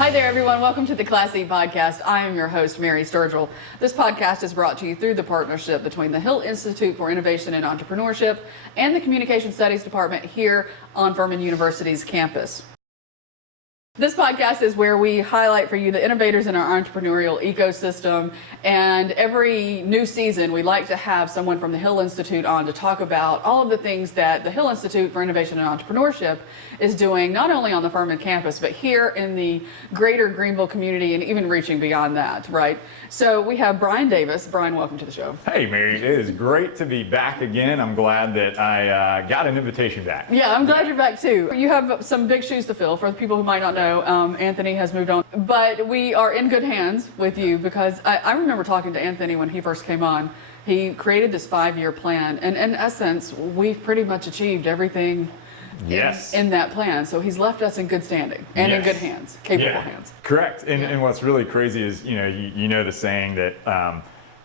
Hi there, everyone. Welcome to the Class E podcast. I am your host, Mary Sturgill. This podcast is brought to you through the partnership between the Hill Institute for Innovation and Entrepreneurship and the Communication Studies Department here on Furman University's campus. This podcast is where we highlight for you the innovators in our entrepreneurial ecosystem, and every new season we like to have someone from the Hill Institute on to talk about all of the things that the Hill Institute for Innovation and Entrepreneurship is doing, not only on the Furman campus, but here in the greater Greenville community and even reaching beyond that, right? So we have Bryan Davis. Bryan, welcome to the show. Hey, Mary, it is great to be back again. I'm glad that I got an invitation back. Yeah, I'm glad you're back too. You have some big shoes to fill. For the people who might not know, Anthony has moved on, but we are in good hands with you because I remember talking to Anthony when he first came on. He created this 5-year plan, and in essence, we've pretty much achieved everything in that plan. So he's left us in good standing and in good hands, capable hands. Correct. And what's really crazy is, you know the saying that,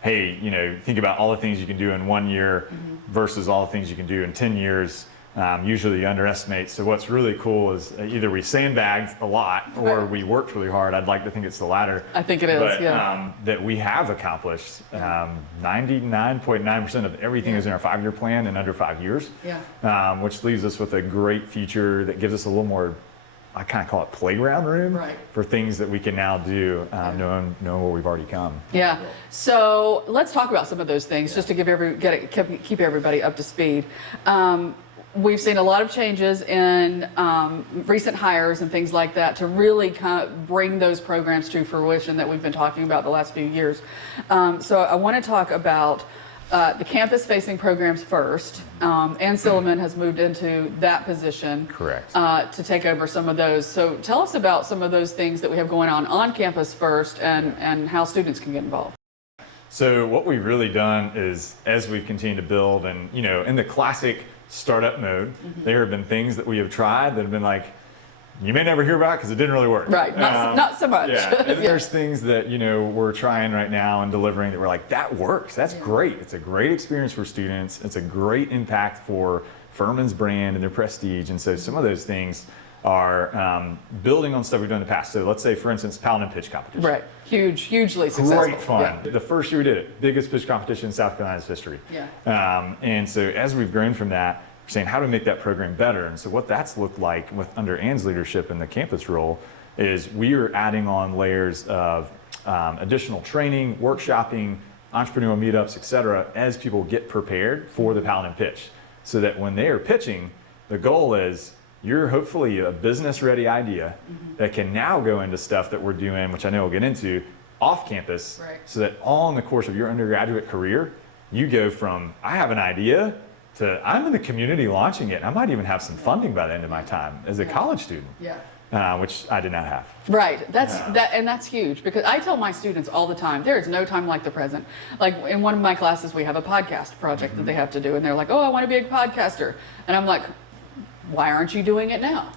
hey, think about all the things you can do in 1 year versus all the things you can do in 10 years. Usually you underestimate. So what's really cool is either we sandbagged a lot or we worked really hard. I'd like to think it's the latter. I think it is, but, that we have accomplished 99.9% of everything is in our 5-year plan in under 5 years, which leaves us with a great future that gives us a little more, I kind of call it playground room for things that we can now do, knowing where we've already come. Yeah. So let's talk about some of those things just to keep everybody up to speed. We've seen a lot of changes in recent hires and things like that to really kind of bring those programs to fruition that we've been talking about the last few years. So I want to talk about the campus-facing programs first. Ann Silliman has moved into that position. Correct. To take over some of those. So tell us about some of those things that we have going on campus first and how students can get involved. So what we've really done is, as we've continued to build and, in the classic startup mode, there have been things that we have tried that have been like, you may never hear about because it didn't really work. Right, not so much. Yeah, and there's things that, we're trying right now and delivering that we're like, that works, that's great. It's a great experience for students. It's a great impact for Furman's brand and their prestige. And so some of those things are building on stuff we've done in the past. So let's say, for instance, Paladin pitch competition. Right, hugely successful. Great fun. Yeah. The first year we did it, biggest pitch competition in South Carolina's history. Yeah. And so as we've grown from that, we're saying, how do we make that program better? And so what that's looked like under Ann's leadership in the campus role is we are adding on layers of additional training, workshopping, entrepreneurial meetups, et cetera, as people get prepared for the Paladin pitch. So that when they are pitching, the goal is, you're hopefully a business-ready idea that can now go into stuff that we're doing, which I know we'll get into, off campus, so that all in the course of your undergraduate career, you go from, I have an idea, to I'm in the community launching it. I might even have some funding by the end of my time as a college student, which I did not have. Right, and that's huge, because I tell my students all the time, there is no time like the present. Like in one of my classes, we have a podcast project that they have to do, and they're like, oh, I want to be a podcaster. And I'm like, why aren't you doing it now?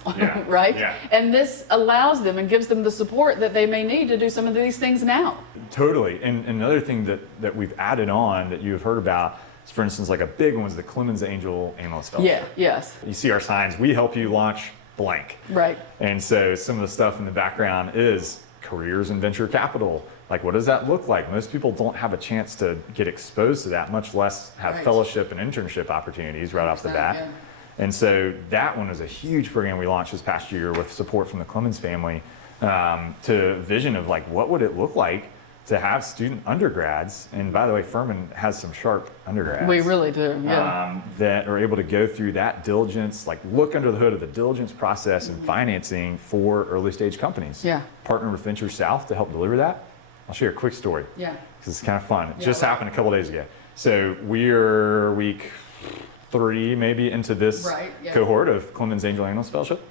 Right? Yeah. And this allows them and gives them the support that they may need to do some of these things now. Totally. And another thing that we've added on that you have heard about is, for instance, like a big one is the Clemens Angel Analyst Fellowship. Yes. You see our signs, we help you launch blank. Right. And so some of the stuff in the background is careers in venture capital. Like, what does that look like? Most people don't have a chance to get exposed to that, much less have fellowship and internship opportunities right off the bat. Yeah. And so that one was a huge program we launched this past year with support from the Clemens family, to vision of like, what would it look like to have student undergrads? And by the way, Furman has some sharp undergrads. We really do, that are able to go through that diligence, like look under the hood of the diligence process and financing for early stage companies. Yeah. Partner with Venture South to help deliver that. I'll share a quick story. Yeah. Because it's kind of fun. It just happened a couple days ago. So we're week 3 maybe into this cohort of Clemens Angel Analyst Fellowship.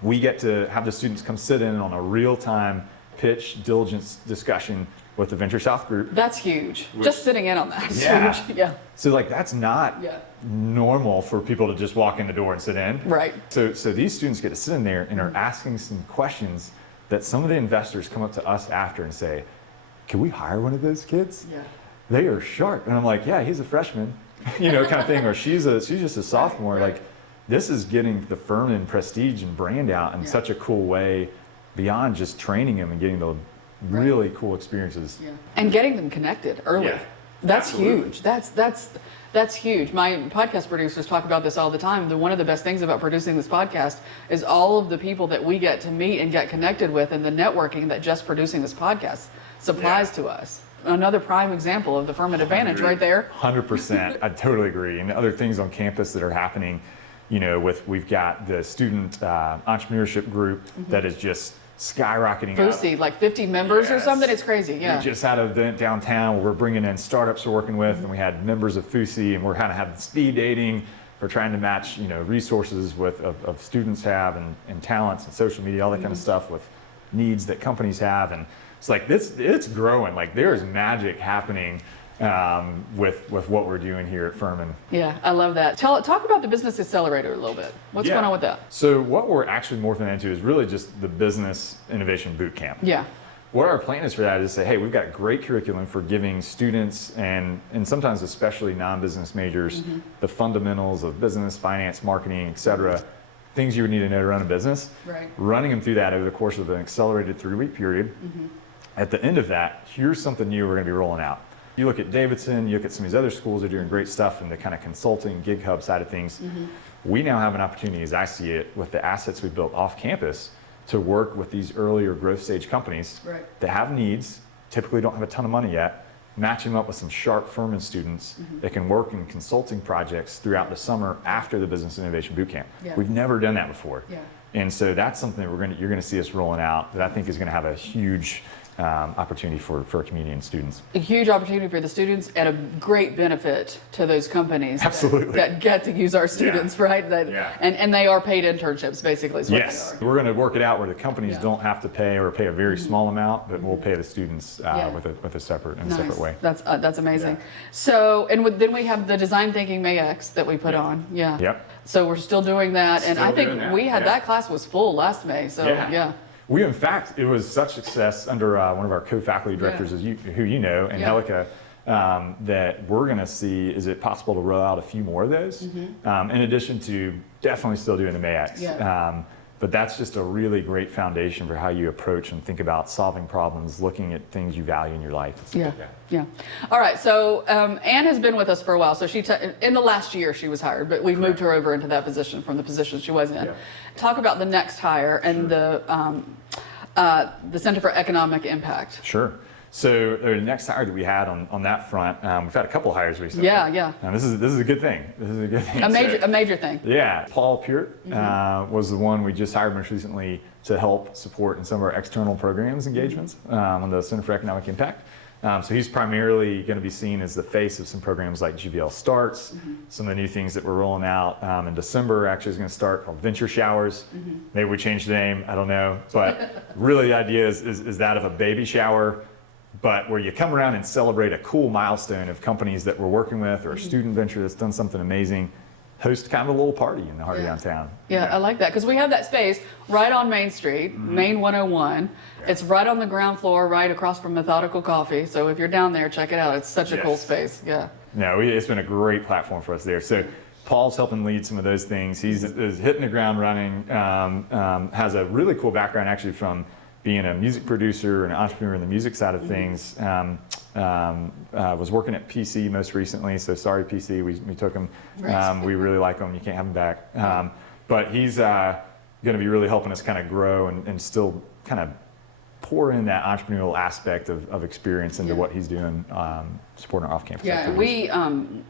We get to have the students come sit in on a real-time pitch diligence discussion with the Venture South group. That's huge. Just sitting in on that is huge. Yeah. So like that's not normal for people to just walk in the door and sit in. Right. So these students get to sit in there and are asking some questions that some of the investors come up to us after and say, can we hire one of those kids? Yeah. They are sharp. And I'm like, yeah, he's a freshman. Kind of thing, or she's just a sophomore. Like, this is getting the Furman prestige and brand out in such a cool way beyond just training them and getting the really cool experiences. Yeah. And getting them connected early. Yeah. That's Absolutely. huge. That's huge. My podcast producers talk about this all the time. One of the best things about producing this podcast is all of the people that we get to meet and get connected with, and the networking that just producing this podcast supplies to us. Another prime example of the Furman advantage right there. 100%. I totally agree. And other things on campus that are happening, we've got the student entrepreneurship group that is just skyrocketing. FUSI, like 50 members or Yes. something. It's crazy. Yeah. We just had an event downtown where we're bringing in startups we're working with, and we had members of FUSI, and we're kind of having speed dating for trying to match, resources of students have and talents and social media, all that kind of stuff with needs that companies have. And it's like it's growing. Like there is magic happening with what we're doing here at Furman. Yeah, I love that. Talk about the Business Accelerator a little bit. What's going on with that? So what we're actually morphing into is really just the Business Innovation Boot Camp. Yeah. What our plan is for that is to say, hey, we've got a great curriculum for giving students and sometimes especially non-business majors the fundamentals of business, finance, marketing, et cetera, things you would need to know to run a business. Right. Running them through that over the course of an accelerated 3-week period. At the end of that, here's something new we're going to be rolling out. You look at Davidson, you look at some of these other schools that are doing great stuff in the kind of consulting, gig hub side of things. We now have an opportunity, as I see it, with the assets we built off campus to work with these earlier growth stage companies that have needs, typically don't have a ton of money yet, match them up with some sharp Furman students that can work in consulting projects throughout the summer after the Business Innovation Bootcamp. We've never done that before. And so that's something that you're going to see us rolling out that I think is going to have a huge opportunity for our community and students. A huge opportunity for the students and a great benefit to those companies that get to use our students, right? And they are paid internships, basically. Is what Yes, they are. we're going to work it out where the companies don't have to pay or pay a very small amount, but we'll pay the students with a separate way. That's amazing. So, then we have the Design Thinking MAX that we put on. Yeah. Yep. So we're still doing that, and Still I think doing that, we had that class was full last May. So yeah. We, in fact, it was such success under one of our co-faculty directors, who you know, Angelica, that we're going to see, is it possible to roll out a few more of those, in addition to definitely still doing the MAX. But that's just a really great foundation for how you approach and think about solving problems, looking at things you value in your life. Yeah. All right. So Anne has been with us for a while. So in the last year she was hired, but we moved her over into that position from the position she was in. Talk about the next hire and the Center for Economic Impact. Sure. So the next hire that we had on that front, we've had a couple of hires recently. Yeah. And this is a good thing. This is a good thing. A major thing. Yeah. Paul Peart was the one we just hired most recently to help support in some of our external programs engagements on the Center for Economic Impact. So he's primarily going to be seen as the face of some programs like GVL Starts, some of the new things that we're rolling out in December actually is going to start called Venture Showers. Maybe we change the name, I don't know. But really the idea is that of a baby shower, but where you come around and celebrate a cool milestone of companies that we're working with or a student venture that's done something amazing. Host kind of a little party in the heart of downtown. Yeah, I like that because we have that space right on Main Street, Main 101. It's right on the ground floor, right across from Methodical Coffee. So if you're down there, check it out. It's such a cool space. Yeah. No, it's been a great platform for us there. So Paul's helping lead some of those things. He's is hitting the ground running. Has a really cool background actually from being a music producer and an entrepreneur in the music side of things. Was working at PC most recently, so sorry PC, we took him. We really like him, you can't have him back. But he's going to be really helping us kind of grow and still kind of pour in that entrepreneurial aspect of experience into what he's doing, supporting our off-campus activities.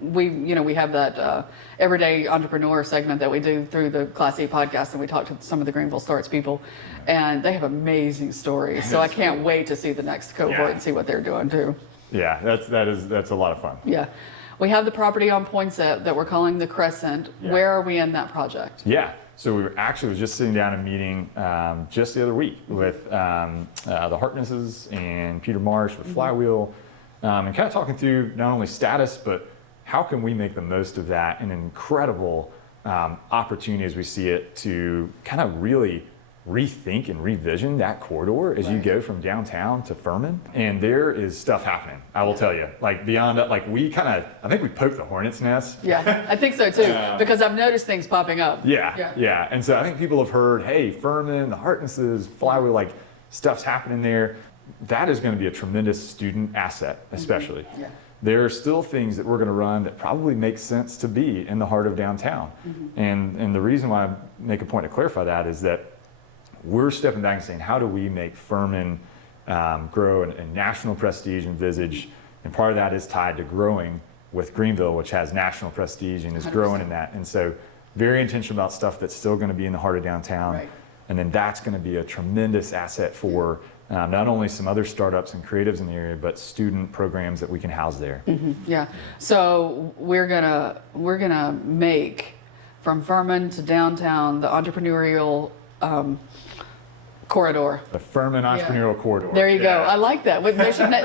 We have that everyday entrepreneur segment that we do through the Class E podcast, and we talk to some of the Greenville Starts people, and they have amazing stories. So I can't wait to see the next cohort and see what they're doing too. Yeah, that's a lot of fun. Yeah. We have the property on Poinsett that we're calling the Crescent. Where are we in that project? Yeah. So we was just sitting down and meeting just the other week with the Harknesses and Peter Marsh with Flywheel, and kind of talking through not only status, but how can we make the most of that, an incredible opportunity as we see it to kind of really rethink and revision that corridor as you go from downtown to Furman. And there is stuff happening, I will tell you. Like beyond that, like I think we poked the hornet's nest. Yeah, I think so too, because I've noticed things popping up. Yeah. And so I think people have heard, hey, Furman, the Harknesses, Flywheel, like stuff's happening there. That is going to be a tremendous student asset, especially. Mm-hmm. Yeah. There are still things that we're going to run that probably make sense to be in the heart of downtown. And the reason why I make a point to clarify that is that we're stepping back and saying, how do we make Furman grow in national prestige and visage? And part of that is tied to growing with Greenville, which has national prestige and is 100%. growing in that. And so very intentional about stuff that's still going to be in the heart of downtown. Right. And then that's going to be a tremendous asset for not only some other startups and creatives in the area, but student programs that we can house there. Yeah. So we're gonna make from Furman to downtown the entrepreneurial corridor. The Furman Entrepreneurial Corridor. There you go. I like that.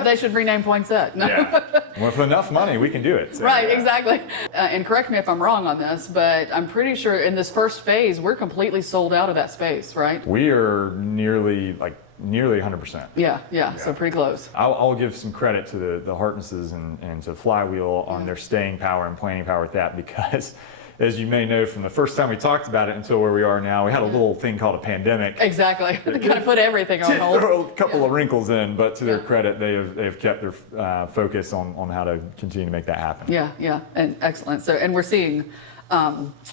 They should rename Poinsett. No? Yeah. With enough money, we can do it. So, Right, exactly. And correct me if I'm wrong on this, but I'm pretty sure in this first phase, we're completely sold out of that space, right? We are nearly 100%. Yeah. So pretty close. I'll give some credit to the Harknesses and to Flywheel on their staying power and planning power with that, because as you may know from the first time we talked about it until where we are now, we had a little thing called a pandemic. Exactly. They kind of put everything on hold. Throw a couple of wrinkles in, but to their credit, they've kept their focus on how to continue to make that happen. Yeah, and excellent. So, and we're seeing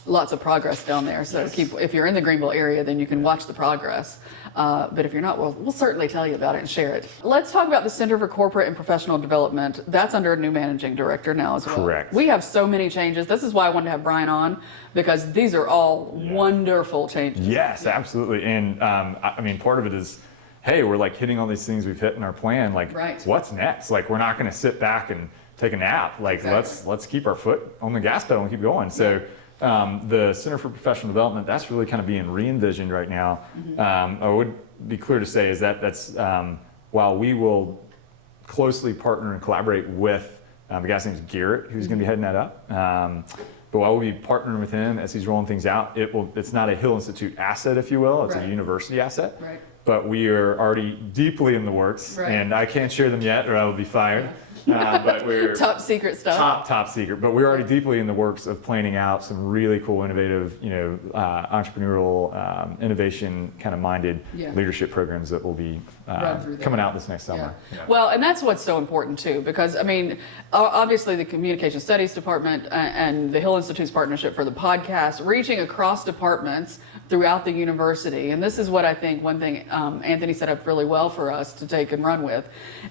lots of progress down there. So if you're in the Greenville area, then you can watch the progress. But if you're not, we'll certainly tell you about it and share it. Let's talk about the Center for Corporate and Professional Development. That's under a new managing director now as well. Correct. We have so many changes. This is why I wanted to have Bryan on, because these are all wonderful changes. Yes, absolutely. And I mean, part of it is, hey, we're like hitting all these things we've hit in our plan. Like, what's next? Like, we're not going to sit back and take a nap. Like, let's keep our foot on the gas pedal and keep going. So the Center for Professional Development, that's really kind of being re-envisioned right now. I would be clear to say is that's while we will closely partner and collaborate with the guy's name's Garrett, who's going to be heading that up. But while we'll be partnering with him as he's rolling things out, it's not a Hill Institute asset, if you will. It's a university asset. Right. But we are already deeply in the works, and I can't share them yet or I will be fired. But we're top secret stuff. Top secret. But we're already deeply in the works of planning out some really cool, innovative, entrepreneurial, innovation kind of minded leadership programs that will be coming out this next summer. Yeah. Well, and that's what's so important too, because I mean, obviously the Communication Studies Department and the Hill Institute's partnership for the podcast, reaching across departments throughout the university. And this is what I think one thing Anthony set up really well for us to take and run with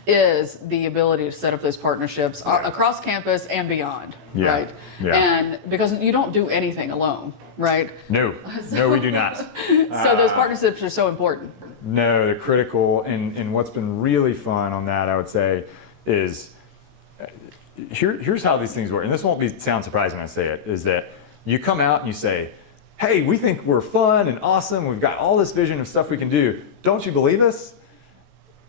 is the ability to set up those partnerships across campus and beyond, right? Yeah. And because you don't do anything alone, right? No, we do not. So those partnerships are so important. No, they're critical. And what's been really fun on that, I would say, is here's how these things work. And this won't sound surprising when I say it, is that you come out and you say, hey, we think we're fun and awesome. We've got all this vision of stuff we can do. Don't you believe us?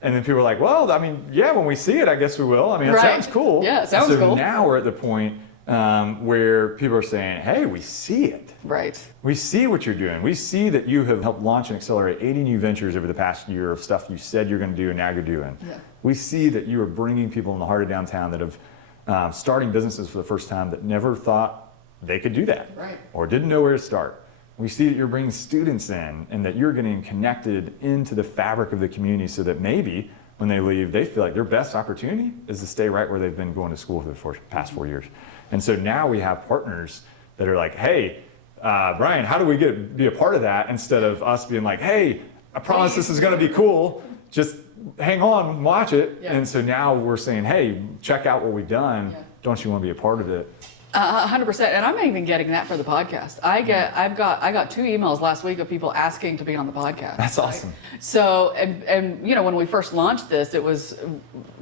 And then people are like, well, I mean, yeah, when we see it, I guess we will. I mean, it sounds cool. Yeah, it sounds cool. So now we're at the point where people are saying, hey, we see it. Right. We see what you're doing. We see that you have helped launch and accelerate 80 new ventures over the past year of stuff you said you're going to do and now you're doing. Yeah. We see that you are bringing people in the heart of downtown that have starting businesses for the first time that never thought they could do that or didn't know where to start. We see that you're bringing students in and that you're getting connected into the fabric of the community so that maybe when they leave, they feel like their best opportunity is to stay right where they've been going to school for the past 4 years. And so now we have partners that are like, hey, Bryan, how do we be a part of that instead of us being like, hey, I promise this is going to be cool. Just hang on and watch it. Yeah. And so now we're saying, hey, check out what we've done. Yeah. Don't you want to be a part of it? 100%, and I'm even getting that for the podcast. I got 2 emails last week of people asking to be on the podcast. That's awesome. So, and when we first launched this, it was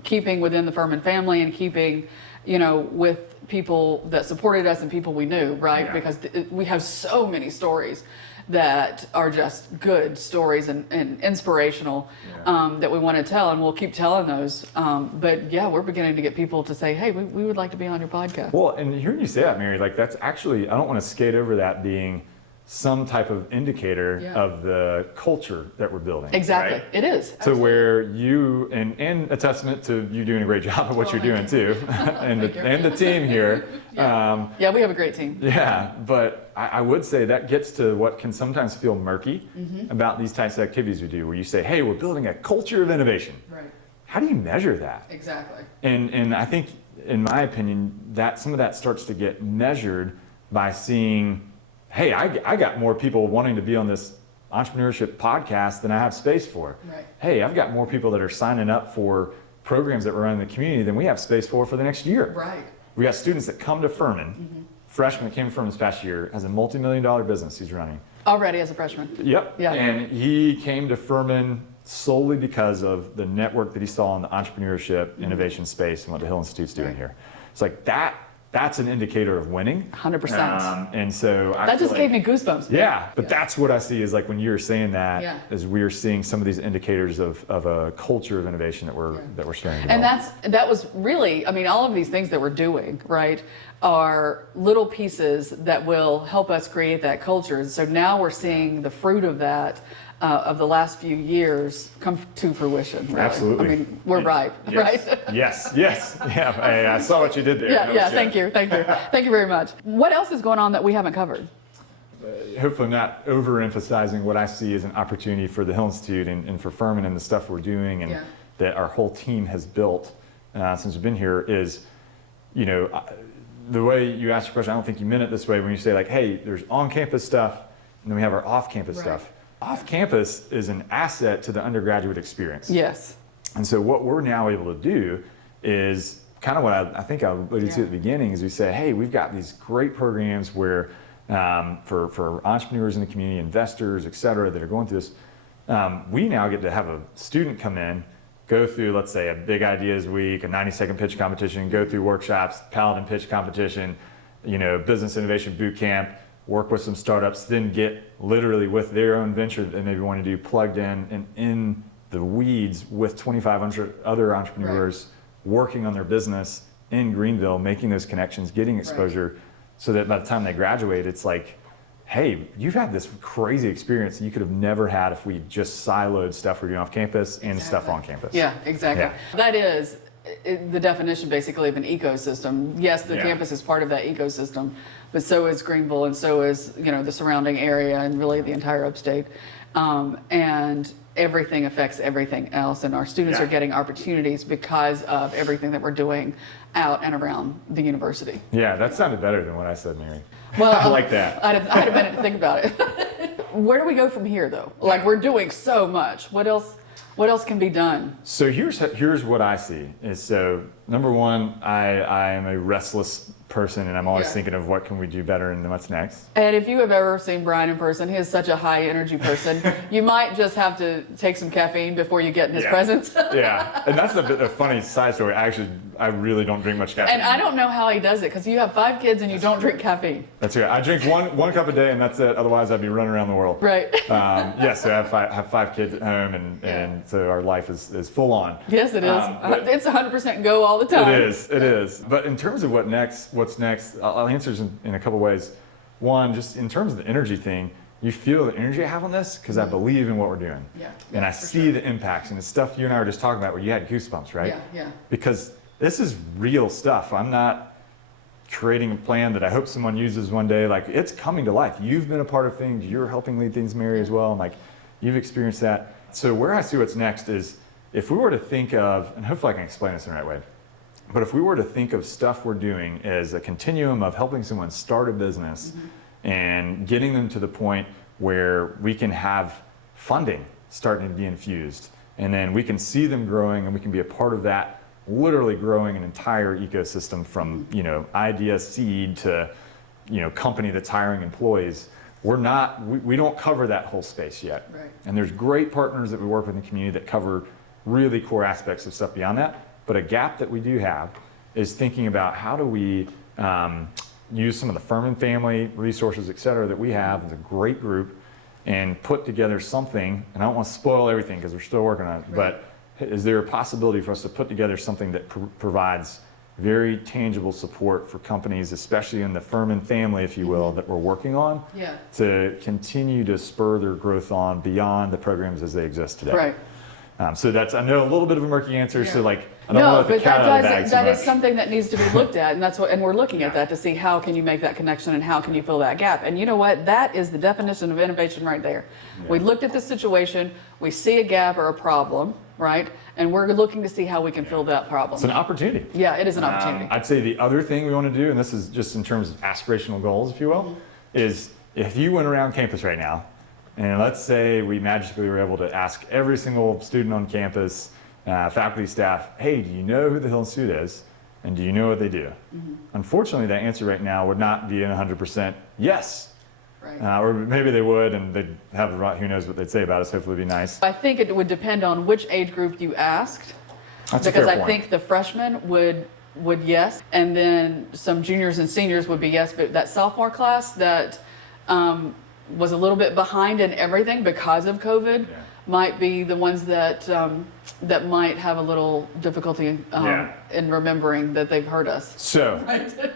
keeping within the Furman family and keeping, with people that supported us and people we knew, right? Yeah. Because we have so many stories that are just good stories and inspirational that we want to tell, and we'll keep telling those. But yeah, we're beginning to get people to say, hey, we would like to be on your podcast. Well, and hearing you say that, Mary, like that's actually, I don't want to skate over that being some type of indicator Yeah. of the culture that we're building. Exactly. Right? It is. So Absolutely. where you, and a testament to you doing a great job of what you're doing too, and the team here. Yeah, we have a great team. Yeah, but I would say that gets to what can sometimes feel murky about these types of activities we do, where you say, hey, we're building a culture of innovation. Right. How do you measure that? Exactly. And I think, in my opinion, that some of that starts to get measured by seeing, hey, I got more people wanting to be on this entrepreneurship podcast than I have space for. Right. Hey, I've got more people that are signing up for programs that we're in the community than we have space for the next year. Right. We got students that come to Furman, freshman that came to Furman this past year, has a multi-million-dollar business he's running. Already as a freshman. Yep. Yeah. And he came to Furman solely because of the network that he saw in the entrepreneurship innovation space and what the Hill Institute's doing Right. here. It's like that's an indicator of winning. 100%. And so I That feel just gave me goosebumps. yeah, but Yeah. that's what I see is like when you're saying that, Yeah. is we're seeing some of these indicators of a culture of innovation that we're starting to And develop. that was really, I mean, all of these things that we're doing, right, are little pieces that will help us create that culture. So now we're seeing the fruit of that, of the last few years come to fruition. Really. Absolutely. I mean, we're ripe, Yes. right? Yes, yeah, I saw what you did there. Yeah, No yeah, shit. thank you. Thank you very much. What else is going on that we haven't covered? Hopefully I'm not overemphasizing what I see as an opportunity for the Hill Institute and for Furman and the stuff we're doing and Yeah. that our whole team has built since we've been here is, the way you asked your question, I don't think you meant it this way when you say like, hey, there's on-campus stuff and then we have our off-campus Right. stuff. Off-campus is an asset to the undergraduate experience. Yes. And so what we're now able to do is kind of what I think I alluded to at the beginning is we say, hey, we've got these great programs where for entrepreneurs in the community, investors, et cetera, that are going through this, we now get to have a student come in, go through, let's say, a big ideas week, a 90-second pitch competition, go through workshops, Paladin pitch competition, business innovation boot camp, work with some startups, then get literally with their own venture that they maybe want to do plugged in and in the weeds with 2,500 other entrepreneurs working on their business in Greenville, making those connections, getting exposure, so that by the time they graduate, it's like, hey, you've had this crazy experience that you could have never had if we just siloed stuff we're doing off campus and stuff on campus. Yeah, exactly. Yeah. That is the definition basically of an ecosystem. Yes, the campus is part of that ecosystem, but so is Greenville and so is, the surrounding area and really the entire upstate. And everything affects everything else, and our students are getting opportunities because of everything that we're doing out and around the university. Yeah, that sounded better than what I said, Mary. Well, I like that. I had a minute to think about it. Where do we go from here, though? Like, we're doing so much. What else can be done? So here's what I see is, so number one, I am a restless person and I'm always thinking of what can we do better and what's next. And if you have ever seen Bryan in person, he is such a high energy person. You might just have to take some caffeine before you get in his presence. Yeah, and that's a funny side story. I really don't drink much caffeine. And I don't know how he does it, because you have 5 kids and you don't drink caffeine. That's right. I drink one cup a day and that's it. Otherwise, I'd be running around the world. Right. Yes, so I have 5 kids at home and so our life is full on. Yes, it is. It's 100% go all the time. It is. But in terms of what's next, I'll answer this in a couple ways. One, just in terms of the energy thing, you feel the energy I have on this because I believe in what we're doing. Yeah. And I see the impacts and the stuff you and I were just talking about where you had goosebumps, right? Yeah. Because this is real stuff. I'm not creating a plan that I hope someone uses one day. Like, it's coming to life. You've been a part of things. You're helping lead things, Mary, as well. And like, you've experienced that. So where I see what's next is if we were to think of, and hopefully I can explain this in the right way, but if we were to think of stuff we're doing as a continuum of helping someone start a business and getting them to the point where we can have funding starting to be infused, and then we can see them growing and we can be a part of that, literally growing an entire ecosystem from idea seed to company that's hiring employees. We don't cover that whole space yet. Right. And there's great partners that we work with in the community that cover really core aspects of stuff beyond that. But a gap that we do have is thinking about how do we use some of the Furman family resources, et cetera, that we have as a great group and put together something, and I don't want to spoil everything because we're still working on it, but is there a possibility for us to put together something that provides very tangible support for companies, especially in the Furman family, if you will, that we're working on to continue to spur their growth on beyond the programs as they exist today. Right. So that's, I know, a little bit of a murky answer, so like, I don't No, want to let but the cat out of the bag that too is much. something that needs to be looked at, and that's what, and we're looking at that to see how can you make that connection and how can you fill that gap. And you know what? That is the definition of innovation right there. We looked at this situation, we see a gap or a problem, right? And we're looking to see how we can fill that problem. It's an opportunity. Yeah, it is an opportunity. I'd say the other thing we want to do, and this is just in terms of aspirational goals, if you will, is if you went around campus right now, and let's say we magically were able to ask every single student on campus, faculty, staff, hey, do you know who the Hill Institute is? And do you know what they do? Unfortunately, that answer right now would not be 100% yes. Right. Or maybe they would, and they'd have, who knows what they'd say about us, hopefully it'd be nice. I think it would depend on which age group you asked. That's a because fair I point. think the freshmen would yes, and then some juniors and seniors would be yes, but that sophomore class that was a little bit behind in everything because of COVID might be the ones that that might have a little difficulty in remembering that they've heard us. So,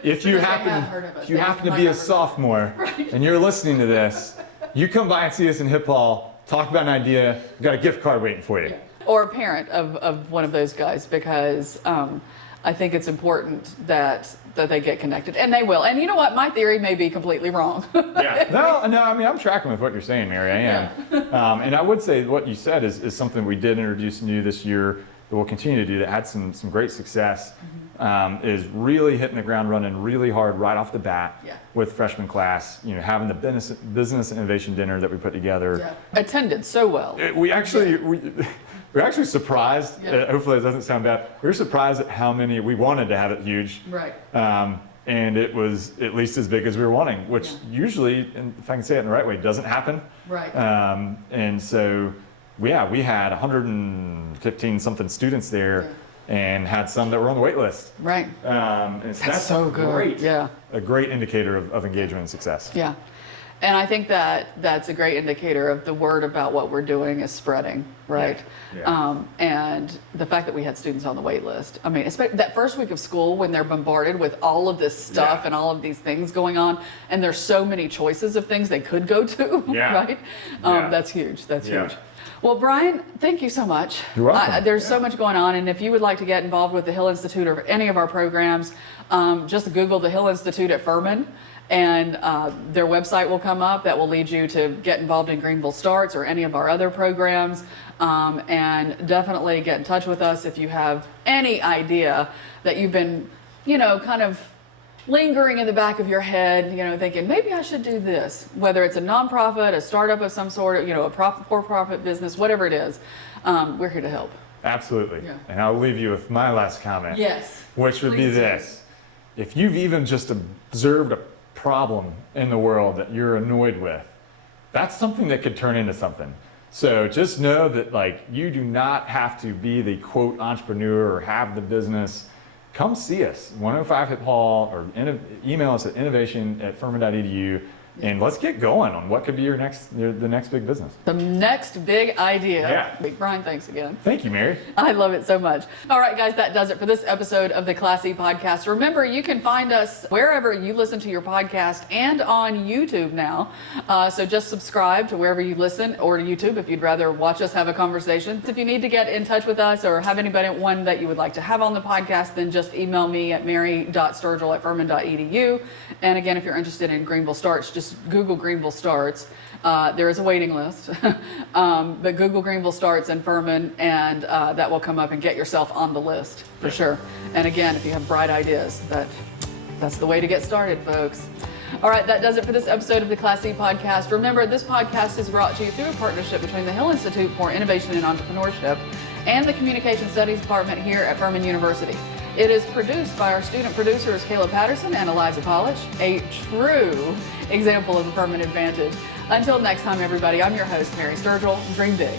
if you happen to be a sophomore and you're listening to this, you come by and see us in Hip Hall, talk about an idea, we've got a gift card waiting for you. Or a parent of one of those guys, because I think it's important that they get connected, and they will. And you know what? My theory may be completely wrong. No, I mean, I'm tracking with what you're saying, Mary, I am. And I would say what you said is something we did introduce new this year that we'll continue to do that had some great success, is really hitting the ground running really hard right off the bat with freshman class, having the business innovation dinner that we put together. Attended so well. We're actually surprised, hopefully it doesn't sound bad, we were surprised at how many, we wanted to have it huge. Right. And it was at least as big as we were wanting, which usually, and if I can say it in the right way, doesn't happen. Right. And so, we had 115 something students there and had some that were on the wait list. Right. And that's so good. Great, Yeah. a great indicator of engagement and success. Yeah. And I think that's a great indicator of the word about what we're doing is spreading, right? And the fact that we had students on the wait list. I mean, especially that first week of school when they're bombarded with all of this stuff and all of these things going on, and there's so many choices of things they could go to, right? That's huge. That's huge. Well, Bryan, thank you so much. You're welcome. There's so much going on, and if you would like to get involved with the Hill Institute or any of our programs, just Google the Hill Institute at Furman, and their website will come up that will lead you to get involved in GVL Starts or any of our other programs. And definitely get in touch with us if you have any idea that you've been, kind of lingering in the back of your head, thinking maybe I should do this, whether it's a nonprofit, a startup of some sort, a for-profit business, whatever it is. We're here to help. Absolutely. And I'll leave you with my last comment. Yes. Which would be this. If you've even just observed a problem in the world that you're annoyed with, that's something that could turn into something. So just know that you do not have to be the quote entrepreneur or have the business. Come see us, 105 Hip Hall, or email us at innovation@furman.edu, and let's get going on what could be the next big business. The next big idea. Bryan, thanks again. Thank you, Mary. I love it so much. All right, guys, that does it for this episode of the Class E Podcast. Remember, you can find us wherever you listen to your podcast and on YouTube now. So just subscribe to wherever you listen, or to YouTube if you'd rather watch us have a conversation. If you need to get in touch with us or have one that you would like to have on the podcast, then just email me at mary.sturgill@furman.edu. And again, if you're interested in GVL Starts, just Google GVL Starts. There is a waiting list, but Google GVL Starts in Furman, and that will come up and get yourself on the list for sure. And again, if you have bright ideas, that's the way to get started, folks. All right, that does it for this episode of the Class E Podcast. Remember, this podcast is brought to you through a partnership between the Hill Institute for Innovation and Entrepreneurship and the Communication Studies Department here at Furman University. It is produced by our student producers, Caleb Patterson and Eliza Polish, a true example of the Furman advantage. Until next time, everybody, I'm your host, Mary Sturgill. Dream big.